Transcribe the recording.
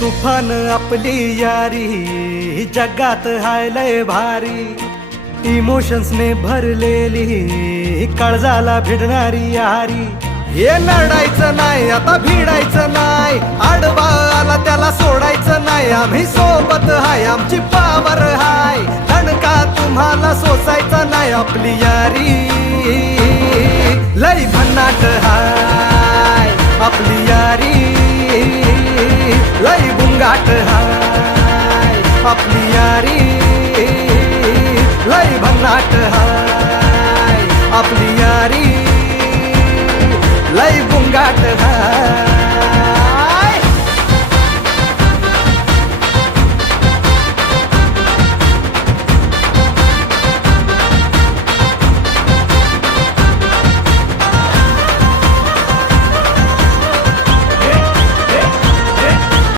तुफान आपली यारी जगात हाय लय भारी, इमोशन्स ने भरलेली काळजाला भिडणारी यारी। हे लढायचं नाही आता भिडायचं नाही, आडवा आला त्याला सोडायचं नाही, आम्ही सोबत हाय आमची पावर हाय, दणका तुम्हाला सोसायचा नाही, आपली यारी लय भन्नाट हाय, आपली यारी लय बुंगाट हाय, आपली यारी लय भन्नाट हाय, आपली यारी लय बुंगाट हाय।